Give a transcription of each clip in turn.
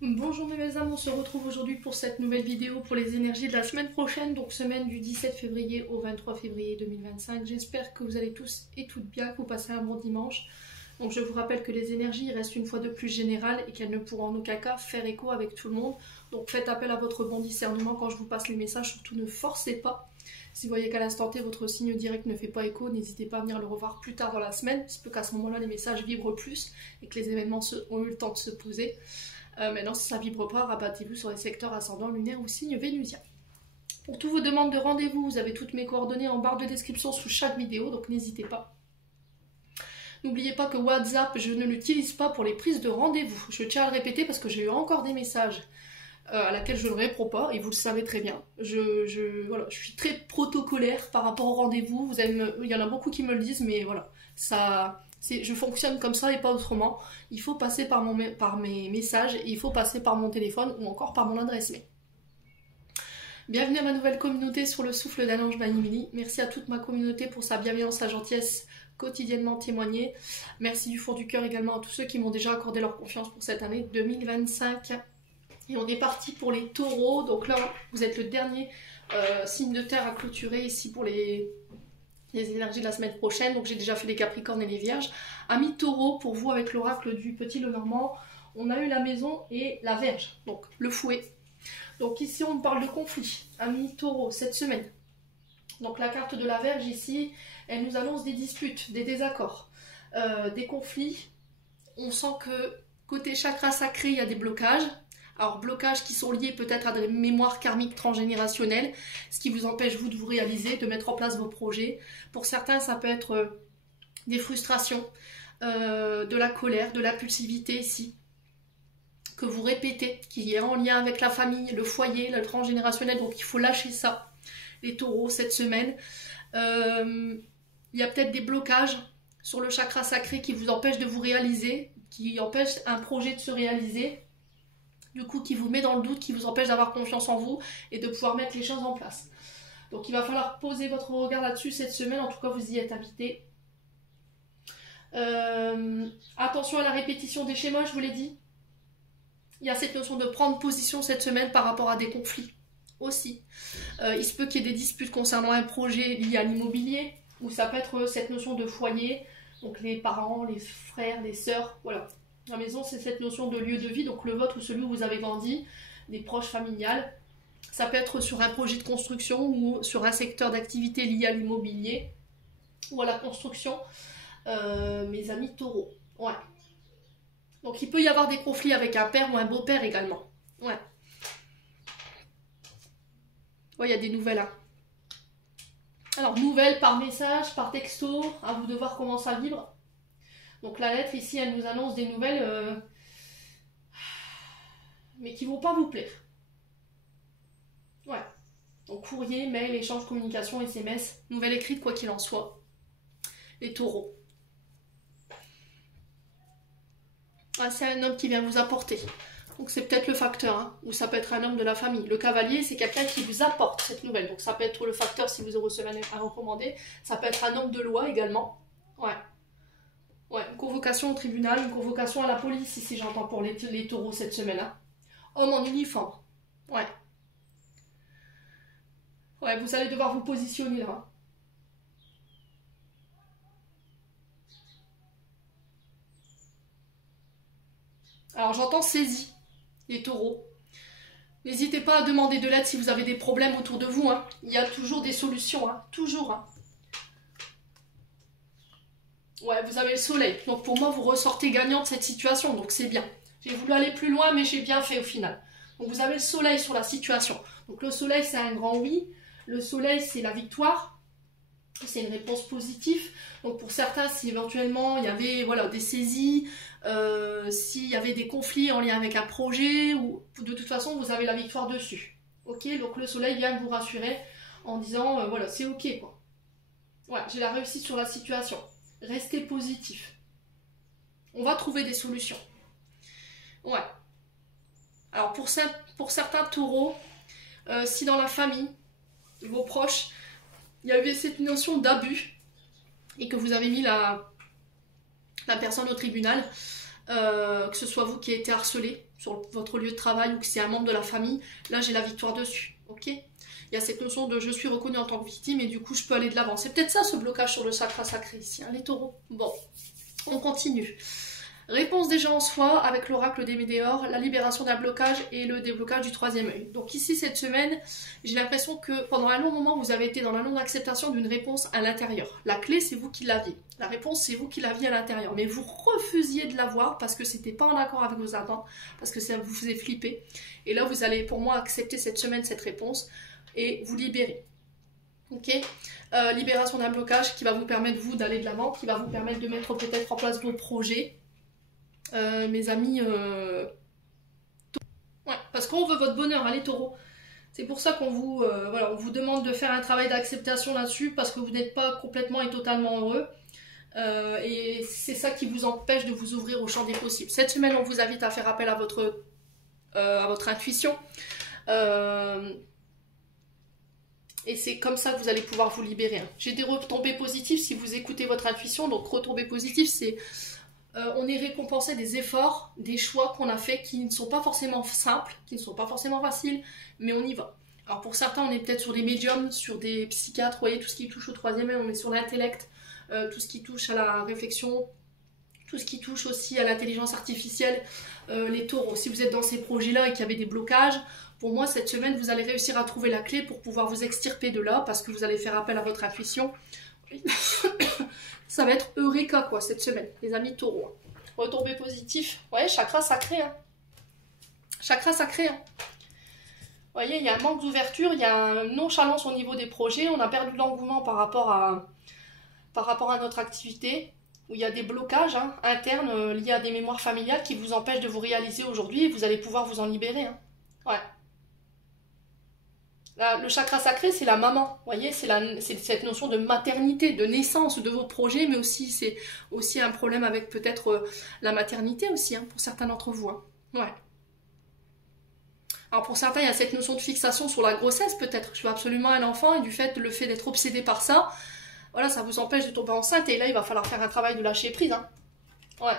Bonjour mes belles âmes, on se retrouve aujourd'hui pour cette nouvelle vidéo pour les énergies de la semaine prochaine, donc semaine du 17 février au 23 février 2025. J'espère que vous allez tous et toutes bien, que vous passez un bon dimanche. Donc je vous rappelle que les énergies restent une fois de plus générales et qu'elles ne pourront en aucun cas faire écho avec tout le monde. Donc faites appel à votre bon discernement quand je vous passe les messages, surtout ne forcez pas. Si vous voyez qu'à l'instant T votre signe direct ne fait pas écho, n'hésitez pas à venir le revoir plus tard dans la semaine. Il se peut qu'à ce moment-là les messages vibrent plus et que les événements ont eu le temps de se poser. Maintenant, si ça vibre pas, rabattez-vous sur les secteurs ascendant, lunaire ou signe vénusien. Pour toutes vos demandes de rendez-vous, vous avez toutes mes coordonnées en barre de description sous chaque vidéo, donc n'hésitez pas. N'oubliez pas que WhatsApp, je ne l'utilise pas pour les prises de rendez-vous. Je tiens à le répéter parce que j'ai eu encore des messages à laquelle je ne réponds pas, et vous le savez très bien. Voilà, je suis très protocolaire par rapport au rendez-vous. Il y en a beaucoup qui me le disent, mais voilà, je fonctionne comme ça et pas autrement. Il faut passer par mes messages, et il faut passer par mon téléphone ou encore par mon adresse mail. Bienvenue à ma nouvelle communauté sur le souffle d'un ange Vanimini. Merci à toute ma communauté pour sa bienveillance, sa gentillesse quotidiennement témoignée. Merci du fond du cœur également à tous ceux qui m'ont déjà accordé leur confiance pour cette année 2025. Et on est parti pour les taureaux. Donc là, vous êtes le dernier signe de terre à clôturer ici pour les énergies de la semaine prochaine. Donc j'ai déjà fait les capricornes et les vierges. Amis taureaux, pour vous avec l'oracle du petit Lenormand, on a eu la maison et la verge, donc le fouet. Donc ici on parle de conflit. Amis taureaux, cette semaine. Donc la carte de la verge ici, elle nous annonce des disputes, des désaccords, des conflits. On sent que côté chakra sacré, il y a des blocages. Alors blocages qui sont liés peut-être à des mémoires karmiques transgénérationnelles, ce qui vous empêche vous de vous réaliser, de mettre en place vos projets. Pour certains, ça peut être des frustrations, de la colère, de l'impulsivité ici, que vous répétez, qui est en lien avec la famille, le foyer, le transgénérationnel, donc il faut lâcher ça. Les taureaux, cette semaine. Il y a peut-être des blocages sur le chakra sacré qui vous empêchent de vous réaliser, qui empêchent un projet de se réaliser. Du coup, qui vous met dans le doute, qui vous empêche d'avoir confiance en vous et de pouvoir mettre les choses en place. Donc il va falloir poser votre regard là-dessus cette semaine, en tout cas vous y êtes invité. Attention à la répétition des schémas, je vous l'ai dit. Il y a cette notion de prendre position cette semaine par rapport à des conflits aussi. Il se peut qu'il y ait des disputes concernant un projet lié à l'immobilier, ou ça peut être cette notion de foyer, donc les parents, les frères, les sœurs, voilà. La maison, c'est cette notion de lieu de vie, donc le vôtre ou celui où vous avez grandi, des proches familiales. Ça peut être sur un projet de construction ou sur un secteur d'activité lié à l'immobilier ou à la construction. Mes amis taureaux. Ouais. Donc il peut y avoir des conflits avec un père ou un beau-père également. Ouais. Ouais, il y a des nouvelles. Hein. Alors, nouvelles par message, par texto, à vous de voir comment ça vibre. Donc la lettre ici, elle nous annonce des nouvelles, mais qui vont pas vous plaire. Ouais. Donc courrier, mail, échange, communication, SMS, nouvelle écrite, quoi qu'il en soit. Les taureaux. Ah, c'est un homme qui vient vous apporter. Donc c'est peut-être le facteur, hein, ou ça peut être un homme de la famille. Le cavalier, c'est quelqu'un qui vous apporte cette nouvelle. Donc ça peut être le facteur si vous recevez un recommandé. Ça peut être un homme de loi également. Ouais. Ouais, une convocation au tribunal, une convocation à la police, ici j'entends pour les taureaux cette semaine. Hein. Homme en uniforme. Ouais. Ouais, vous allez devoir vous positionner là. Alors j'entends saisie, les taureaux. N'hésitez pas à demander de l'aide si vous avez des problèmes autour de vous. Hein. Il y a toujours des solutions, hein. Toujours. Hein. Ouais, vous avez le soleil. Donc pour moi, vous ressortez gagnant de cette situation. Donc c'est bien. J'ai voulu aller plus loin, mais j'ai bien fait au final. Donc vous avez le soleil sur la situation. Donc le soleil, c'est un grand oui. Le soleil, c'est la victoire. C'est une réponse positive. Donc pour certains, si éventuellement il y avait des saisies, s'il y avait des conflits en lien avec un projet, ou de toute façon, vous avez la victoire dessus. Ok, donc le soleil vient vous rassurer en disant, voilà, c'est ok quoi. Ouais, j'ai la réussite sur la situation. Restez positif. On va trouver des solutions. Ouais. Alors pour certains taureaux, si dans la famille, vos proches, il y a eu cette notion d'abus et que vous avez mis la personne au tribunal, que ce soit vous qui avez été harcelé sur votre lieu de travail ou que c'est un membre de la famille, là j'ai la victoire dessus, ok? Il y a cette notion de je suis reconnu en tant que victime et du coup je peux aller de l'avant. C'est peut-être ça ce blocage sur le chakra sacré ici, hein, les taureaux. Bon, on continue. Réponse déjà en soi avec l'oracle des Médéors, la libération d'un blocage et le déblocage du troisième œil. Donc ici cette semaine, j'ai l'impression que pendant un long moment vous avez été dans la non-acceptation d'une réponse à l'intérieur. La clé c'est vous qui l'aviez, la réponse c'est vous qui l'aviez à l'intérieur, mais vous refusiez de l'avoir parce que c'était pas en accord avec vos attentes, parce que ça vous faisait flipper. Et là vous allez pour moi accepter cette semaine cette réponse et vous libérer. Ok, libération d'un blocage qui va vous permettre vous d'aller de l'avant, qui va vous permettre de mettre peut-être en place vos projets. Mes amis, ouais, parce qu'on veut votre bonheur, hein, les taureaux. C'est pour ça qu'on vous, voilà, on vous demande de faire un travail d'acceptation là-dessus, parce que vous n'êtes pas complètement et totalement heureux. Et c'est ça qui vous empêche de vous ouvrir au champ des possibles. Cette semaine, on vous invite à faire appel à votre intuition. Et c'est comme ça que vous allez pouvoir vous libérer. Hein. J'ai des retombées positives si vous écoutez votre intuition. Donc, retombées positives, c'est... on est récompensé des efforts, des choix qu'on a faits qui ne sont pas forcément simples, qui ne sont pas forcément faciles, mais on y va. Alors pour certains, on est peut-être sur des médiums, sur des psychiatres, vous voyez, tout ce qui touche au troisième œil, on est sur l'intellect, tout ce qui touche à la réflexion, tout ce qui touche aussi à l'intelligence artificielle, les taureaux. Si vous êtes dans ces projets-là et qu'il y avait des blocages, pour moi, cette semaine, vous allez réussir à trouver la clé pour pouvoir vous extirper de là, parce que vous allez faire appel à votre intuition. Ça va être Eureka quoi cette semaine, les amis taureaux. Retombée positif. Ouais, chakra sacré. Hein. Chakra sacré. Hein. Vous voyez, il y a un manque d'ouverture, il y a une nonchalance au niveau des projets. On a perdu l'engouement par rapport à notre activité. Où il y a des blocages hein, internes liés à des mémoires familiales qui vous empêchent de vous réaliser aujourd'hui et vous allez pouvoir vous en libérer. Hein. Ouais. Là, le chakra sacré, c'est la maman, vous voyez, c'est cette notion de maternité, de naissance de vos projets, mais aussi c'est aussi un problème avec peut-être la maternité aussi, hein, pour certains d'entre vous. Hein. Ouais. Alors pour certains, il y a cette notion de fixation sur la grossesse peut-être. Je veux absolument un enfant et le fait d'être obsédé par ça, voilà, ça vous empêche de tomber enceinte et là, il va falloir faire un travail de lâcher prise. Hein. Ouais.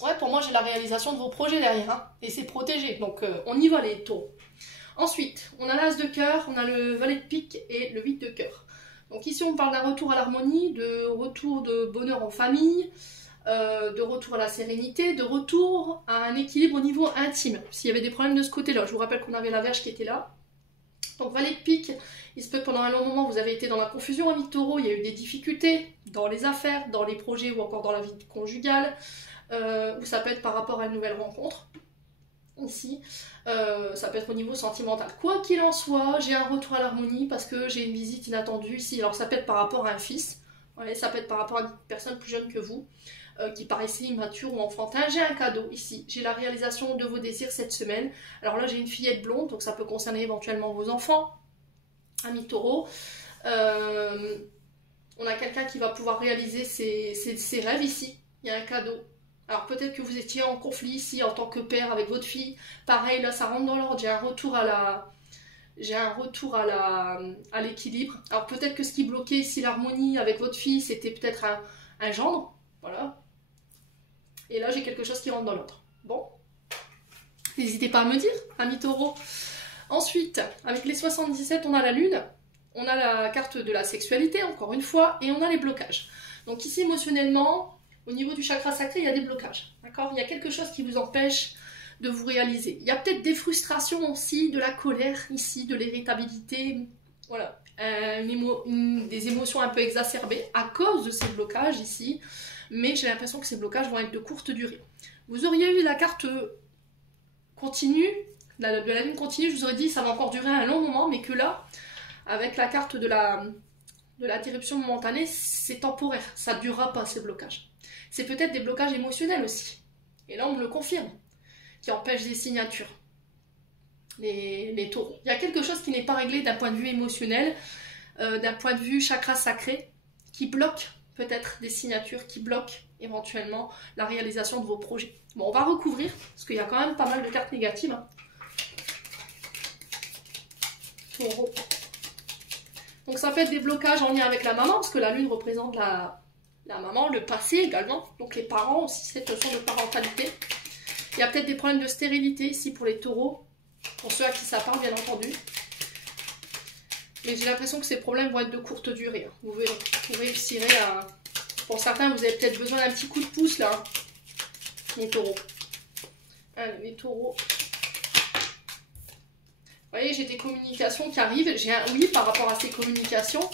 Ouais, pour moi, j'ai la réalisation de vos projets derrière, hein, et c'est protégé. Donc on y va les taureaux. Ensuite, on a l'as de cœur, on a le valet de pique et le 8 de cœur. Donc ici, on parle d'un retour à l'harmonie, de retour de bonheur en famille, de retour à la sérénité, de retour à un équilibre au niveau intime. S'il y avait des problèmes de ce côté-là, je vous rappelle qu'on avait la Vierge qui était là. Donc valet de pique, il se peut que pendant un long moment, vous avez été dans la confusion, amis taureaux, il y a eu des difficultés dans les affaires, dans les projets ou encore dans la vie conjugale, ou ça peut être par rapport à une nouvelle rencontre. Ici, ça peut être au niveau sentimental. Quoi qu'il en soit, j'ai un retour à l'harmonie parce que j'ai une visite inattendue ici. Alors ça peut être par rapport à un fils, ouais, ça peut être par rapport à une personne plus jeune que vous, qui paraissait immature ou enfantin. J'ai un cadeau ici, j'ai la réalisation de vos désirs cette semaine. Alors là j'ai une fillette blonde, donc ça peut concerner éventuellement vos enfants, amis taureaux. On a quelqu'un qui va pouvoir réaliser ses rêves ici, il y a un cadeau. Alors peut-être que vous étiez en conflit ici en tant que père avec votre fille. Pareil, là ça rentre dans l'ordre. J'ai un retour à l'équilibre. Alors peut-être que ce qui bloquait ici l'harmonie avec votre fille, c'était peut-être un gendre. Voilà. Et là j'ai quelque chose qui rentre dans l'ordre. Bon. N'hésitez pas à me dire, amis taureaux. Ensuite, avec les 77, on a la lune. On a la carte de la sexualité, encore une fois. Et on a les blocages. Donc ici, émotionnellement... Au niveau du chakra sacré, il y a des blocages, d'accord? Il y a quelque chose qui vous empêche de vous réaliser. Il y a peut-être des frustrations aussi, de la colère ici, de l'irritabilité, voilà. Des émotions un peu exacerbées à cause de ces blocages ici, mais j'ai l'impression que ces blocages vont être de courte durée. Vous auriez eu la carte continue, de la lune continue, je vous aurais dit ça va encore durer un long moment, mais que là, avec la carte de l'interruption momentanée, c'est temporaire, ça ne durera pas ces blocages. C'est peut-être des blocages émotionnels aussi. Et là, on me le confirme, qui empêchent des signatures. Les taureaux. Il y a quelque chose qui n'est pas réglé d'un point de vue émotionnel, d'un point de vue chakra sacré, qui bloque peut-être des signatures, qui bloque éventuellement la réalisation de vos projets. Bon, on va recouvrir, parce qu'il y a quand même pas mal de cartes négatives. Hein. Donc ça peut être des blocages en lien avec la maman, parce que la lune représente la la maman, le passé également, donc les parents aussi, cette notion de parentalité. Il y a peut-être des problèmes de stérilité ici pour les taureaux, pour ceux à qui ça parle bien entendu. Mais j'ai l'impression que ces problèmes vont être de courte durée. Vous réussirez à... Pour certains, vous avez peut-être besoin d'un petit coup de pouce là, les taureaux. Allez, les taureaux. Vous voyez, j'ai des communications qui arrivent. J'ai un oui par rapport à ces communications.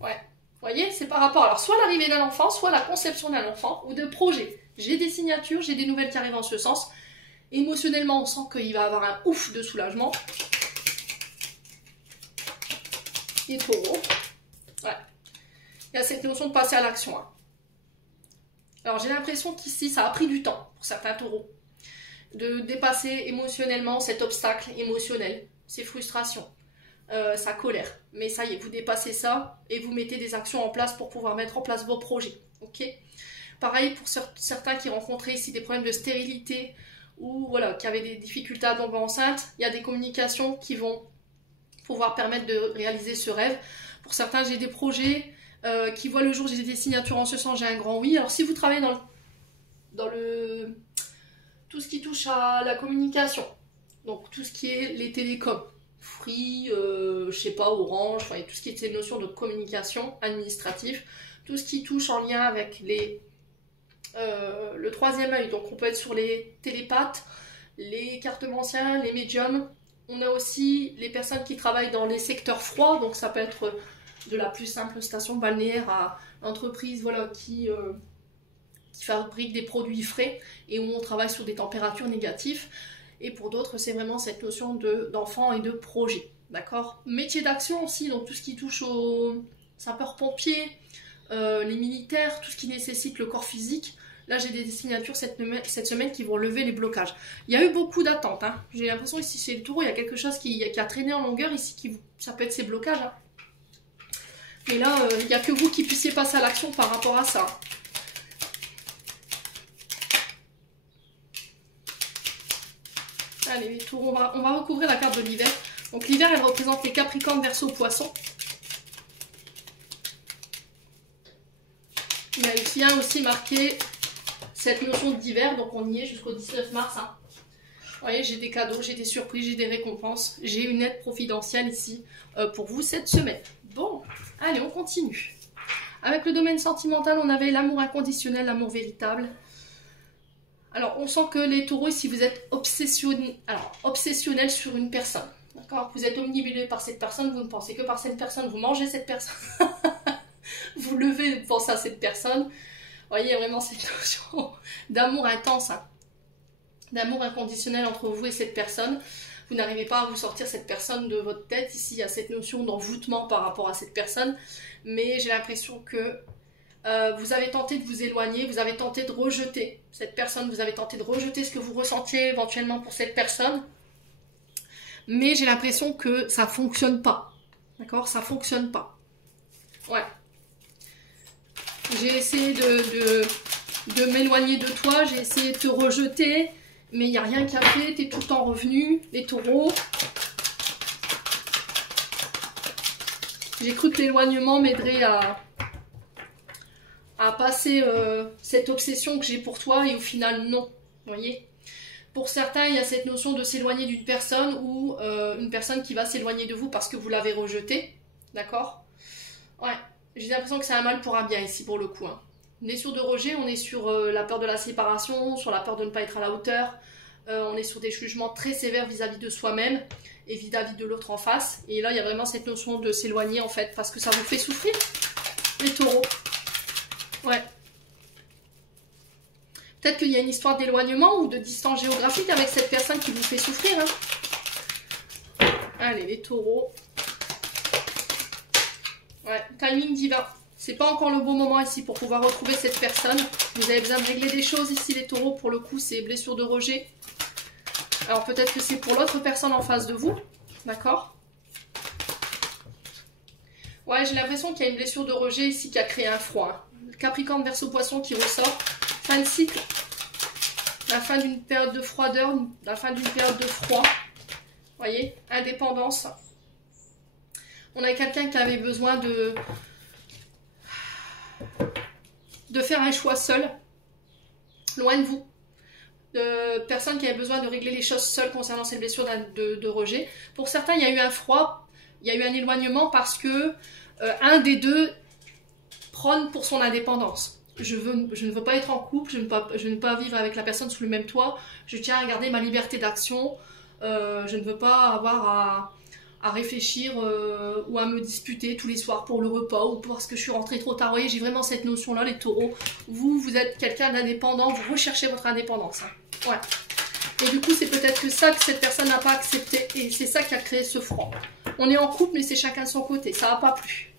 Ouais. Vous voyez, c'est par rapport, alors soit l'arrivée d'un enfant, soit la conception d'un enfant ou de projets. J'ai des signatures, j'ai des nouvelles qui arrivent en ce sens. Émotionnellement, on sent qu'il va avoir un ouf de soulagement. Les taureaux. Ouais. Il y a cette notion de passer à l'action. Hein. Alors j'ai l'impression qu'ici, ça a pris du temps pour certains taureaux. De dépasser émotionnellement cet obstacle émotionnel, ces frustrations. Sa colère. Mais ça y est, vous dépassez ça et vous mettez des actions en place pour pouvoir mettre en place vos projets. Ok. Pareil pour certains qui rencontraient ici des problèmes de stérilité ou voilà, qui avaient des difficultés à tomber enceinte. Il y a des communications qui vont pouvoir permettre de réaliser ce rêve. Pour certains, j'ai des projets qui voient le jour, j'ai des signatures en ce sens, j'ai un grand oui. Alors si vous travaillez dans tout ce qui touche à la communication, donc tout ce qui est les télécoms, Free, je sais pas, Orange, enfin, tout ce qui est ces notions de communication administrative, tout ce qui touche en lien avec le troisième œil, donc on peut être sur les télépathes, les cartomanciens, les médiums. On a aussi les personnes qui travaillent dans les secteurs froids, donc ça peut être de la plus simple station balnéaire à l'entreprise voilà, qui fabrique des produits frais et où on travaille sur des températures négatives. Et pour d'autres, c'est vraiment cette notion d'enfant et de projet. D'accord ? Métier d'action aussi, donc tout ce qui touche aux sapeurs-pompiers, les militaires, tout ce qui nécessite le corps physique. Là, j'ai des signatures cette semaine qui vont lever les blocages. Il y a eu beaucoup d'attentes. Hein. J'ai l'impression ici chez le taureau, il y a quelque chose qui a traîné en longueur ici. Ça peut être ces blocages. Hein. Mais là, il n'y a que vous qui puissiez passer à l'action par rapport à ça. Allez, les taureaux, on va recouvrir la carte de l'hiver. Donc l'hiver, elle représente les Capricornes, Verseaux, Poissons. Il y a ici aussi marqué cette notion d'hiver, donc on y est jusqu'au 19 mars. Hein. Vous voyez, j'ai des cadeaux, j'ai des surprises, j'ai des récompenses. J'ai une aide providentielle ici pour vous cette semaine. Bon, allez, on continue. Avec le domaine sentimental, on avait l'amour inconditionnel, l'amour véritable. Alors, on sent que les taureaux, ici, vous êtes obsessionnels sur une personne. D'accord ? Vous êtes omnibulés par cette personne, vous ne pensez que par cette personne, vous mangez cette personne. Vous levez, vous pensez à cette personne. Vous voyez, vraiment cette notion d'amour intense, hein, d'amour inconditionnel entre vous et cette personne. Vous n'arrivez pas à vous sortir cette personne de votre tête. Ici, il y a cette notion d'envoûtement par rapport à cette personne. Mais j'ai l'impression que vous avez tenté de vous éloigner, vous avez tenté de rejeter cette personne, vous avez tenté de rejeter ce que vous ressentiez éventuellement pour cette personne. Mais j'ai l'impression que ça ne fonctionne pas. D'accord ? Ça ne fonctionne pas. Ouais. J'ai essayé de m'éloigner de toi, j'ai essayé de te rejeter, mais il n'y a rien qui a fait, tu es tout le temps revenu, les taureaux. J'ai cru que l'éloignement m'aiderait à passer cette obsession que j'ai pour toi, et au final, non. Vous voyez ? Pour certains, il y a cette notion de s'éloigner d'une personne ou une personne qui va s'éloigner de vous parce que vous l'avez rejetée. D'accord ? Ouais. J'ai l'impression que c'est un mal pour un bien ici, pour le coup. Hein. On est sur de rejet, on est sur la peur de la séparation, sur la peur de ne pas être à la hauteur. On est sur des jugements très sévères vis-à-vis de soi-même et vis-à-vis de l'autre en face. Et là, il y a vraiment cette notion de s'éloigner, en fait, parce que ça vous fait souffrir, les taureaux. Ouais. Peut-être qu'il y a une histoire d'éloignement ou de distance géographique avec cette personne qui vous fait souffrir. Hein. Allez, les taureaux. Ouais, timing divin. C'est pas encore le bon moment ici pour pouvoir retrouver cette personne. Vous avez besoin de régler des choses ici, les taureaux. Pour le coup, c'est blessure de rejet. Alors peut-être que c'est pour l'autre personne en face de vous. D'accord ? Ouais, j'ai l'impression qu'il y a une blessure de rejet ici qui a créé un froid. Capricorne, Verseau, Poisson qui ressort. Fin de cycle. la fin d'une période de froideur, la fin d'une période de froid. Vous voyez, indépendance. On a quelqu'un qui avait besoin de faire un choix seul, loin de vous. Personne qui avait besoin de régler les choses seul concernant ces blessures de rejet. Pour certains, il y a eu un froid, il y a eu un éloignement parce que un des deux prône pour son indépendance. Je ne veux pas être en couple, je ne veux pas vivre avec la personne sous le même toit, je tiens à garder ma liberté d'action, je ne veux pas avoir à réfléchir ou à me disputer tous les soirs pour le repas ou parce que je suis rentrée trop tard. Vous voyez, j'ai vraiment cette notion-là, les taureaux. Vous êtes quelqu'un d'indépendant, vous recherchez votre indépendance. Hein. Ouais. Et du coup, c'est peut-être que ça que cette personne n'a pas accepté et c'est ça qui a créé ce froid. On est en couple, mais c'est chacun de son côté. Ça n'a pas plu.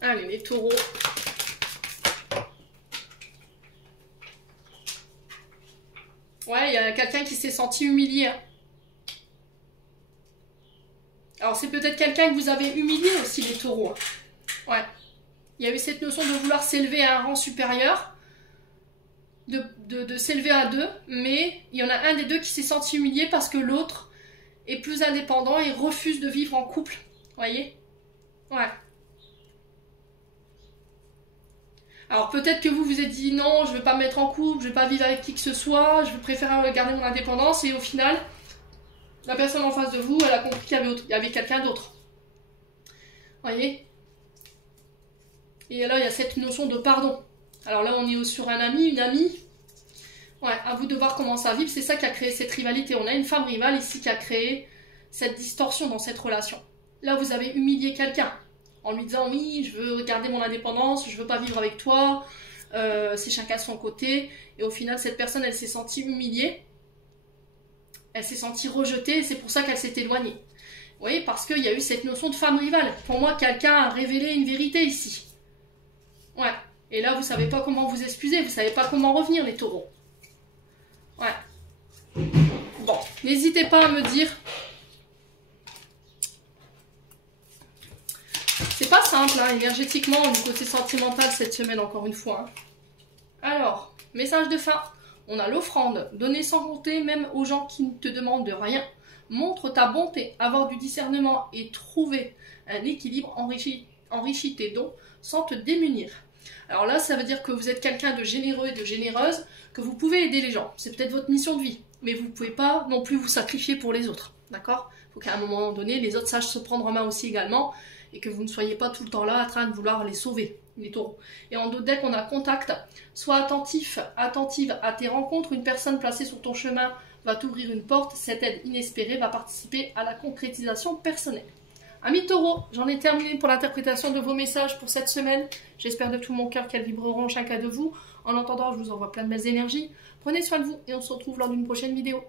Allez, les taureaux. Ouais, il y a quelqu'un qui s'est senti humilié. Alors, c'est peut-être quelqu'un que vous avez humilié aussi, les taureaux. Ouais. Il y a eu cette notion de vouloir s'élever à un rang supérieur, de s'élever à deux, mais il y en a un des deux qui s'est senti humilié parce que l'autre est plus indépendant et refuse de vivre en couple. Vous voyez? Ouais. Alors peut-être que vous vous êtes dit non, je ne veux pas me mettre en couple, je ne veux pas vivre avec qui que ce soit, je préfère garder mon indépendance et au final, la personne en face de vous, elle a compris qu'il y avait quelqu'un d'autre. Vous voyez? Et là, il y a cette notion de pardon. Alors là, on est sur un ami, une amie. Ouais, à vous de voir comment ça vit. C'est ça qui a créé cette rivalité. On a une femme rivale ici qui a créé cette distorsion dans cette relation. Là, vous avez humilié quelqu'un. En lui disant oui, je veux garder mon indépendance, je veux pas vivre avec toi, c'est chacun de son côté. Et au final, cette personne, elle s'est sentie humiliée, elle s'est sentie rejetée et c'est pour ça qu'elle s'est éloignée. Vous voyez, parce qu'il y a eu cette notion de femme rivale. Pour moi, quelqu'un a révélé une vérité ici. Ouais. Et là, vous savez pas comment vous excuser, vous savez pas comment revenir, les taureaux. Ouais. Bon, n'hésitez pas à me dire. C'est pas simple, hein, énergétiquement, du côté sentimental cette semaine, encore une fois. Hein. Alors, message de fin. On a l'offrande. Donner sans compter, même aux gens qui ne te demandent de rien. Montre ta bonté, avoir du discernement et trouver un équilibre, enrichis tes dons sans te démunir. Alors là, ça veut dire que vous êtes quelqu'un de généreux et de généreuse, que vous pouvez aider les gens. C'est peut-être votre mission de vie, mais vous ne pouvez pas non plus vous sacrifier pour les autres. D'accord? Il faut qu'à un moment donné, les autres sachent se prendre en main aussi également, et que vous ne soyez pas tout le temps là en train de vouloir les sauver, les taureaux. Et en d'autres decks, on a contact. Sois attentif, attentive à tes rencontres. Une personne placée sur ton chemin va t'ouvrir une porte. Cette aide inespérée va participer à la concrétisation personnelle. Amis taureaux, j'en ai terminé pour l'interprétation de vos messages pour cette semaine. J'espère de tout mon cœur qu'elles vibreront chacun de vous. En attendant, je vous envoie plein de belles énergies. Prenez soin de vous et on se retrouve lors d'une prochaine vidéo.